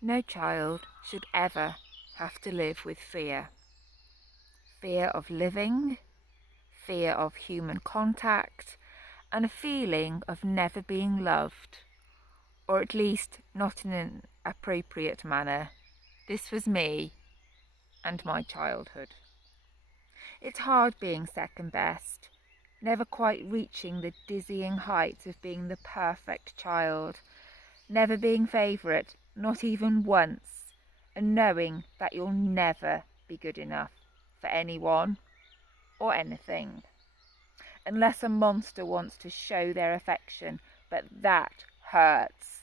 No child should ever have to live with fear. Fear of living, fear of human contact, and a feeling of never being loved, or at least not in an appropriate manner. This was me and my childhood. It's hard being second best, never quite reaching the dizzying heights of being the perfect child, never being favourite, not even once, and knowing that you'll never be good enough for anyone or anything, unless a monster wants to show their affection, but that hurts.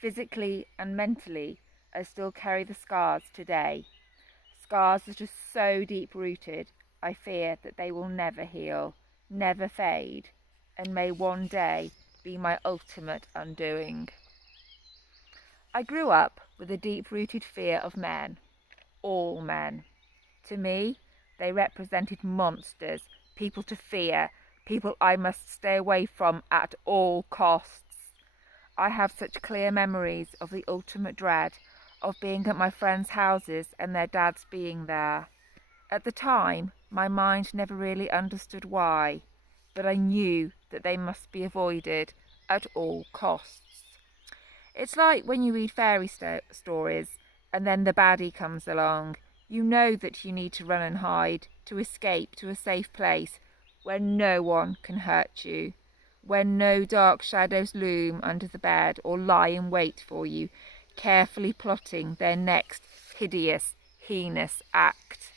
Physically and mentally, I still carry the scars today, scars that are so deep-rooted, I fear that they will never heal, never fade, and may one day be my ultimate undoing. I grew up with a deep-rooted fear of men, all men. To me, they represented monsters, people to fear, people I must stay away from at all costs. I have such clear memories of the ultimate dread of being at my friends' houses and their dads being there. At the time, my mind never really understood why, but I knew that they must be avoided at all costs. It's like when you read fairy stories and then the baddie comes along. You know that you need to run and hide, to escape to a safe place where no one can hurt you, where no dark shadows loom under the bed or lie in wait for you, carefully plotting their next hideous, heinous act.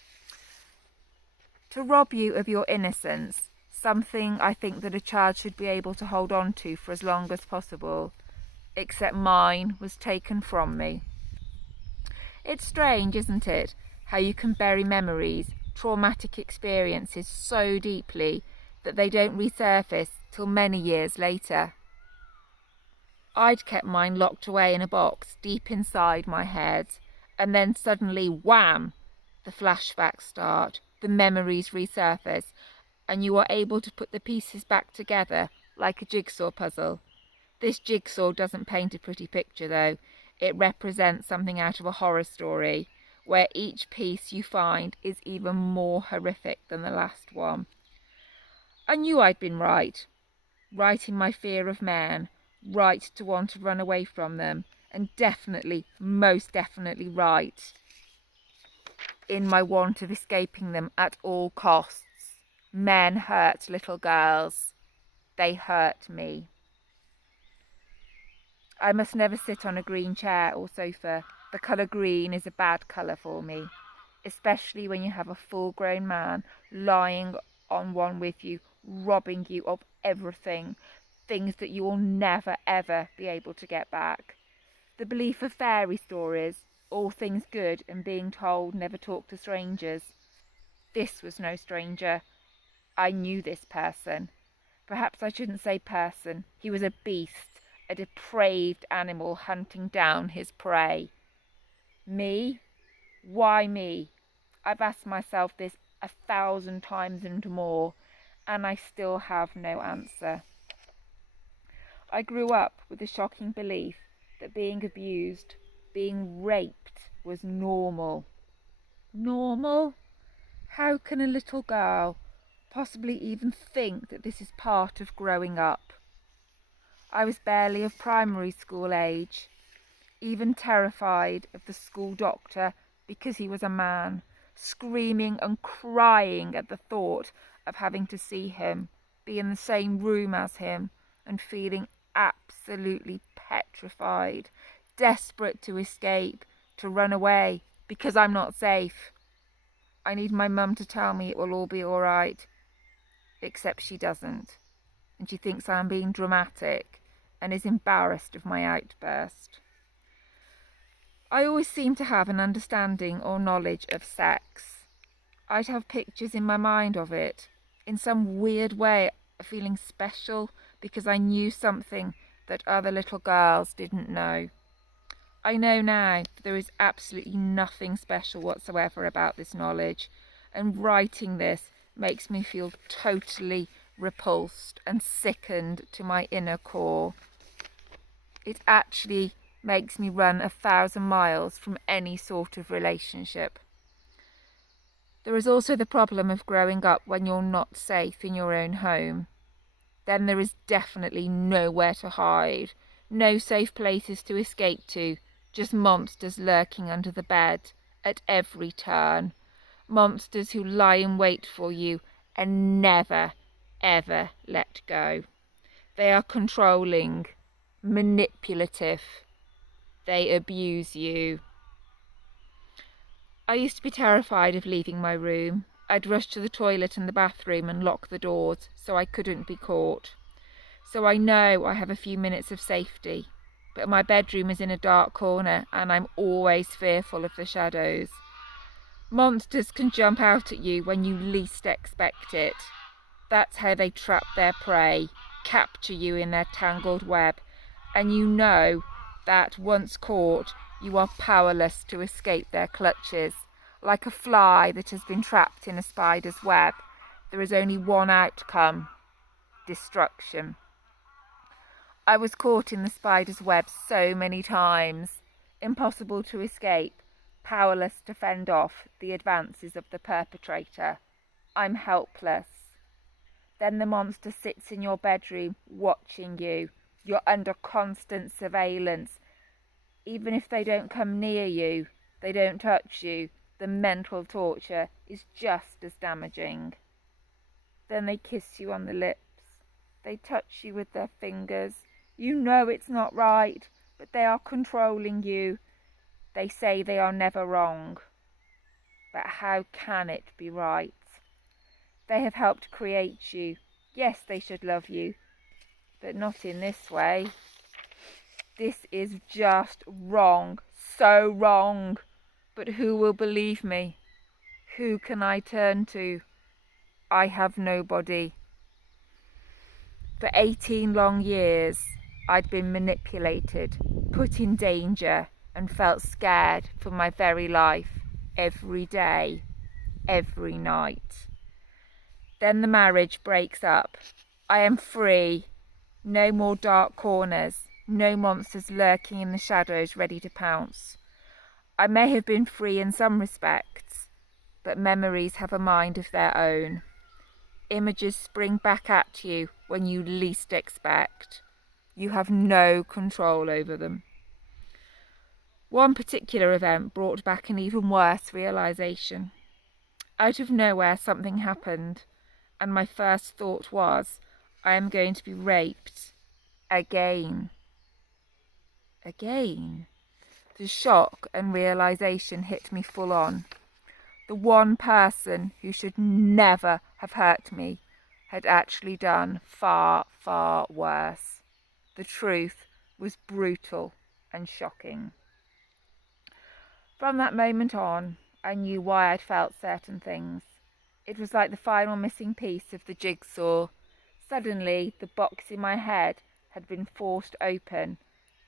To rob you of your innocence, something I think that a child should be able to hold on to for as long as possible, except mine was taken from me. It's strange, isn't it, how you can bury memories, traumatic experiences so deeply that they don't resurface till many years later. I'd kept mine locked away in a box deep inside my head, and then suddenly, wham, the flashbacks start, the memories resurface, and you are able to put the pieces back together like a jigsaw puzzle. This jigsaw doesn't paint a pretty picture, though. It represents something out of a horror story, where each piece you find is even more horrific than the last one. I knew I'd been right in my fear of men, right to want to run away from them, and definitely, most definitely right in my want of escaping them at all costs. Men hurt little girls. They hurt me. I must never sit on a green chair or sofa. The colour green is a bad colour for me, especially when you have a full-grown man lying on one with you, robbing you of everything, things that you will never ever be able to get back. The belief of fairy stories, all things good and being told never talk to strangers. This was no stranger. I knew this person. Perhaps I shouldn't say person. He was a beast, a depraved animal hunting down his prey. Me? Why me? I've asked myself this 1,000 times and more, and I still have no answer. I grew up with the shocking belief that being abused, being raped, was normal. Normal? How can a little girl possibly even think that this is part of growing up? I was barely of primary school age, even terrified of the school doctor because he was a man, screaming and crying at the thought of having to see him, be in the same room as him, and feeling absolutely petrified, desperate to escape, to run away, because I'm not safe. I need my mum to tell me it will all be all right, except she doesn't, and she thinks I'm being dramatic and is embarrassed of my outburst. I always seem to have an understanding or knowledge of sex. I'd have pictures in my mind of it, in some weird way feeling special because I knew something that other little girls didn't know. I know now that there is absolutely nothing special whatsoever about this knowledge, and writing this makes me feel totally repulsed and sickened to my inner core. It actually makes me run 1,000 miles from any sort of relationship. There is also the problem of growing up when you're not safe in your own home. Then there is definitely nowhere to hide, no safe places to escape to, just monsters lurking under the bed at every turn. Monsters who lie in wait for you and never, ever let go. They are controlling, manipulative. They abuse you. I used to be terrified of leaving my room. I'd rush to the toilet and the bathroom and lock the doors so I couldn't be caught. So I know I have a few minutes of safety, but my bedroom is in a dark corner and I'm always fearful of the shadows. Monsters can jump out at you when you least expect it. That's how they trap their prey, capture you in their tangled web, and you know that once caught, you are powerless to escape their clutches. Like a fly that has been trapped in a spider's web, there is only one outcome: destruction. I was caught in the spider's web so many times, impossible to escape, powerless to fend off the advances of the perpetrator. I'm helpless. Then the monster sits in your bedroom watching you. You're under constant surveillance. Even if they don't come near you, they don't touch you, the mental torture is just as damaging. Then they kiss you on the lips. They touch you with their fingers. You know it's not right, but they are controlling you. They say they are never wrong. But how can it be right? They have helped create you. Yes, they should love you, but not in this way. This is just wrong, so wrong. But who will believe me? Who can I turn to? I have nobody. For 18 long years, I'd been manipulated, put in danger, and felt scared for my very life, every day, every night. Then the marriage breaks up. I am free. No more dark corners, no monsters lurking in the shadows ready to pounce. I may have been free in some respects, but memories have a mind of their own. Images spring back at you when you least expect. You have no control over them. One particular event brought back an even worse realization. Out of nowhere, something happened, and my first thought was, I am going to be raped again. Again. The shock and realization hit me full on. The one person who should never have hurt me had actually done far, far worse. The truth was brutal and shocking. From that moment on, I knew why I'd felt certain things. It was like the final missing piece of the jigsaw. Suddenly, the box in my head had been forced open,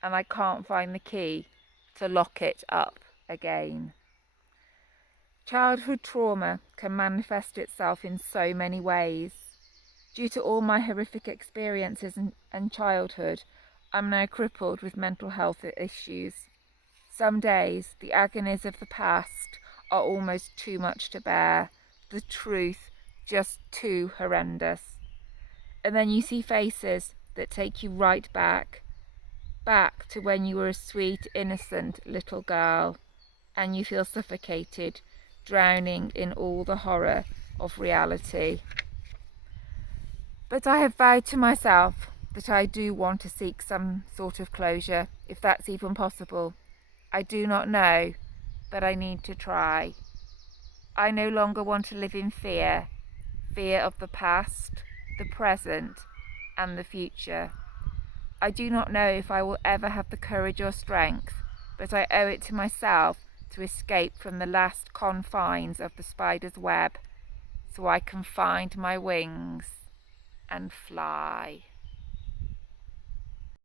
and I can't find the key to lock it up again. Childhood trauma can manifest itself in so many ways. Due to all my horrific experiences and childhood, I'm now crippled with mental health issues. Some days, the agonies of the past are almost too much to bear, the truth just too horrendous. And then you see faces that take you right back to when you were a sweet, innocent little girl, and you feel suffocated, drowning in all the horror of reality. But I have vowed to myself that I do want to seek some sort of closure, if that's even possible. I do not know, but I need to try. I no longer want to live in fear of the past, the present, and the future. I do not know if I will ever have the courage or strength, but I owe it to myself to escape from the last confines of the spider's web, so I can find my wings and fly.